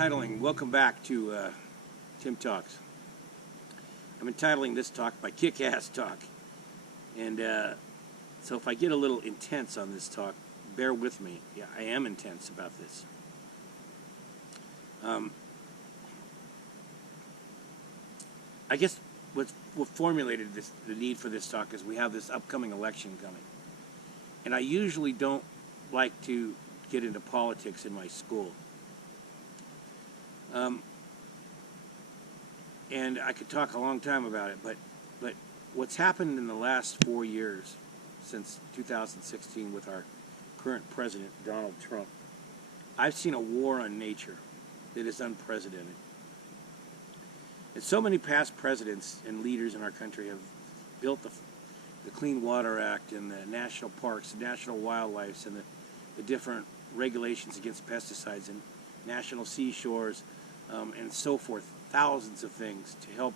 entitling, welcome back to Tim Talks. I'm entitling this talk by Kick-Ass Talk. And so if I get a little intense on this talk, bear with me. Yeah, I am intense about this. I guess what formulated the need for this talk is we have this upcoming election coming. And I usually don't like to get into politics in my school. And I could talk a long time about it, but what's happened in the last 4 years, since 2016 with our current president, Donald Trump, I've seen a war on nature that is unprecedented. And so many past presidents and leaders in our country have built the Clean Water Act and the national parks, the national wildlife, and the different regulations against pesticides and national seashores, and so forth, thousands of things to help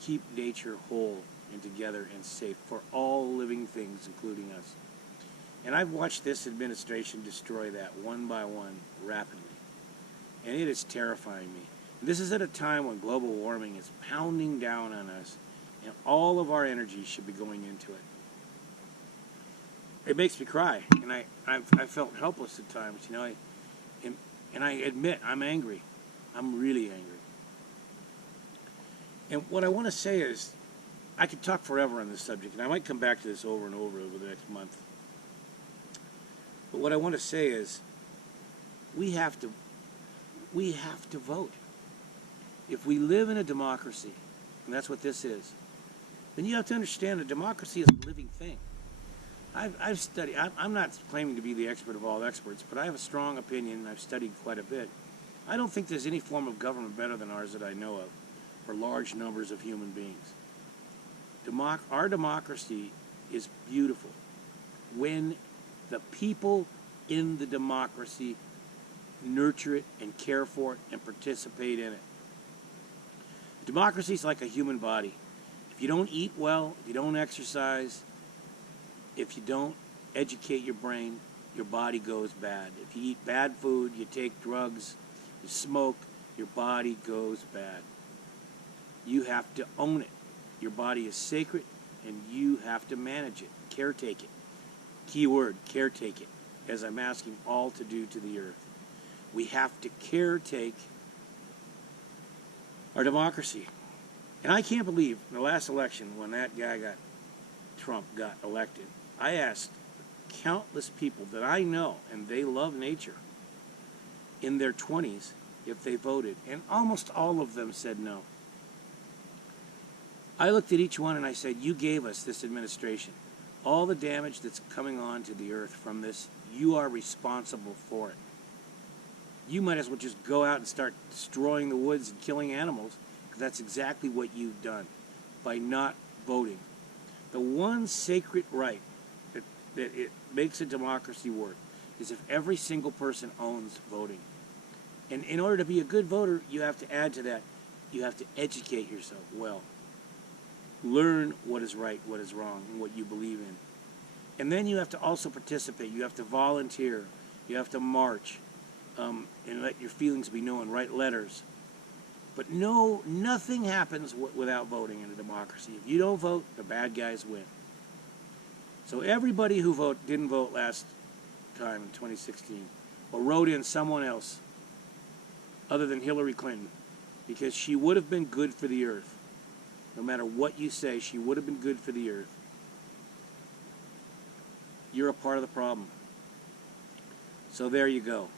keep nature whole and together and safe for all living things, including us. And I've watched this administration destroy that one by one rapidly. And it is terrifying me. And this is at a time when global warming is pounding down on us, and all of our energy should be going into it. It makes me cry, and I felt helpless at times, you know. And I admit I'm angry. I'm really angry. And what I want to say is, I could talk forever on this subject, and I might come back to this over and over the next month. But what I want to say is, we have to vote. If we live in a democracy, and that's what this is, then you have to understand that democracy is a living thing. I've studied, I'm not claiming to be the expert of all experts, but I have a strong opinion, and I've studied quite a bit. I don't think there's any form of government better than ours that I know of for large numbers of human beings. Our democracy is beautiful when the people in the democracy nurture it and care for it and participate in it. Democracy is like a human body. If you don't eat well, if you don't exercise, if you don't educate your brain, your body goes bad. If you eat bad food, you take drugs, you smoke, your body goes bad. You have to own it. Your body is sacred, and you have to manage it, caretake it. Key word, caretake it, as I'm asking all to do to the earth. We have to caretake our democracy. And I can't believe in the last election when that guy Trump got elected, I asked countless people that I know, and they love nature, in their 20s if they voted, and almost all of them said no. I looked at each one and I said, you gave us this administration. All the damage that's coming on to the earth from this, you are responsible for it. You might as well just go out and start destroying the woods and killing animals, because that's exactly what you've done by not voting. The one sacred right that it makes a democracy work is if every single person owns voting. And in order to be a good voter, you have to add to that, you have to educate yourself well. Learn what is right, what is wrong, and what you believe in. And then you have to also participate. You have to volunteer. You have to march, and let your feelings be known. Write letters. But nothing happens without voting in a democracy. If you don't vote, the bad guys win. So everybody who didn't vote last time in 2016, or wrote in someone else other than Hillary Clinton, because she would have been good for the earth. No matter what you say, she would have been good for the earth. You're a part of the problem. So there you go.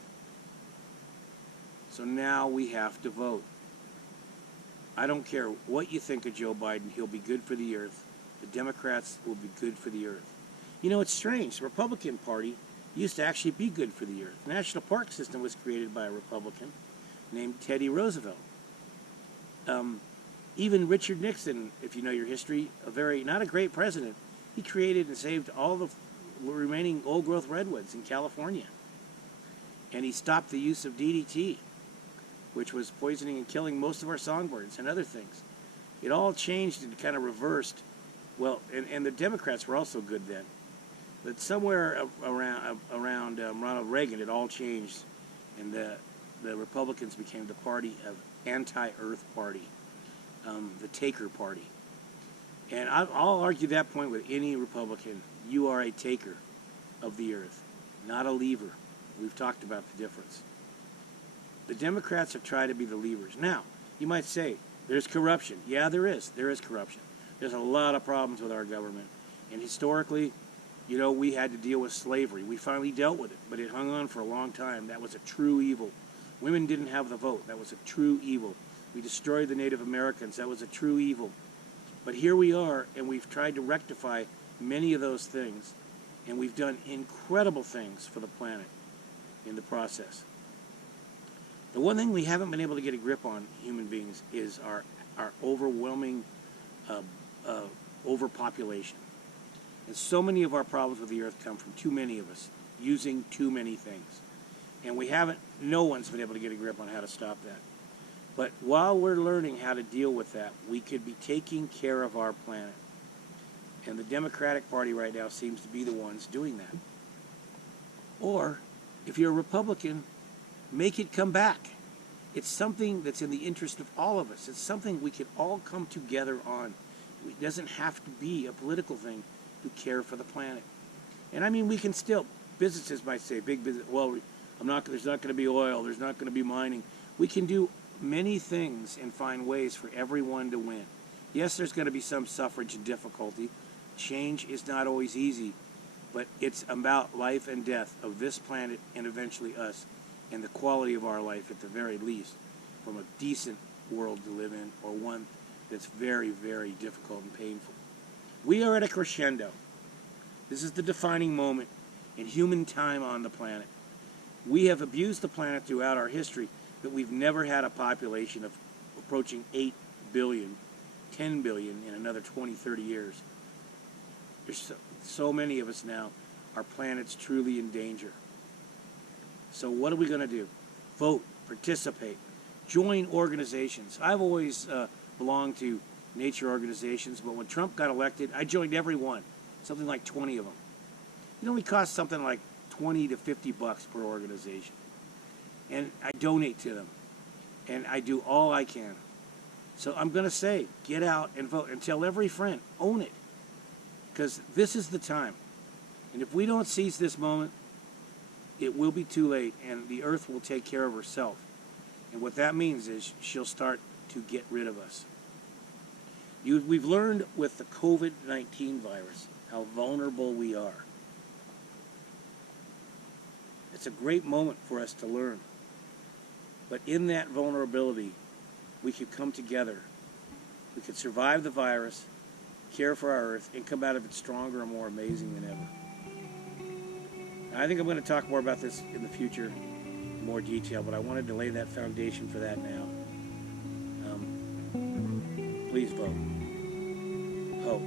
So now we have to vote. I don't care what you think of Joe Biden, he'll be good for the earth. The Democrats will be good for the earth. You know, it's strange. The Republican Party used to actually be good for the earth. The National Park System was created by a Republican named Teddy Roosevelt. Even Richard Nixon, if you know your history, not a great president, he created and saved all the remaining old-growth redwoods in California. And he stopped the use of DDT, which was poisoning and killing most of our songbirds and other things. It all changed and kind of reversed. Well, and the Democrats were also good then. But somewhere around Ronald Reagan, it all changed. And the Republicans became the party of anti-Earth party, the taker party. And I'll argue that point with any Republican. You are a taker of the earth, not a lever. We've talked about the difference. The Democrats have tried to be the levers. Now, you might say, there's corruption. Yeah, there is. There is corruption. There's a lot of problems with our government. And historically, you know, we had to deal with slavery. We finally dealt with it, but it hung on for a long time. That was a true evil. Women didn't have the vote. That was a true evil. We destroyed the Native Americans. That was a true evil. But here we are, and we've tried to rectify many of those things, and we've done incredible things for the planet in the process. The one thing we haven't been able to get a grip on, human beings, is our overwhelming overpopulation. And so many of our problems with the earth come from too many of us using too many things. And no one's been able to get a grip on how to stop that. But while we're learning how to deal with that, we could be taking care of our planet. And the Democratic Party right now seems to be the ones doing that. Or, if you're a Republican, make it come back. It's something that's in the interest of all of us. It's something we can all come together on. It doesn't have to be a political thing to care for the planet. And I mean, we can still, businesses might say, big business, well, there's not going to be oil, there's not going to be mining. We can do many things and find ways for everyone to win. Yes, there's going to be some suffrage and difficulty. Change is not always easy, but it's about life and death of this planet and eventually us, and the quality of our life at the very least, from a decent world to live in or one that's very, very difficult and painful. We are at a crescendo. This is the defining moment in human time on the planet. We have abused the planet throughout our history, but we've never had a population of approaching 8 billion, 10 billion in another 20, 30 years. There's so many of us now. Our planet's truly in danger. So what are we going to do? Vote, participate, join organizations. I've always belonged to nature organizations, but when Trump got elected, I joined every one, something like 20 of them. It only costs something like 20 to 50 bucks per organization. And I donate to them, and I do all I can. So I'm going to say, get out and vote, and tell every friend, own it, because this is the time. And if we don't seize this moment, it will be too late, and the earth will take care of herself. And what that means is she'll start to get rid of us. We've learned with the COVID-19 virus how vulnerable we are. It's a great moment for us to learn. But in that vulnerability, we could come together. We could survive the virus, care for our earth, and come out of it stronger and more amazing than ever. I think I'm going to talk more about this in the future in more detail, but I wanted to lay that foundation for that now. Please vote. Hope.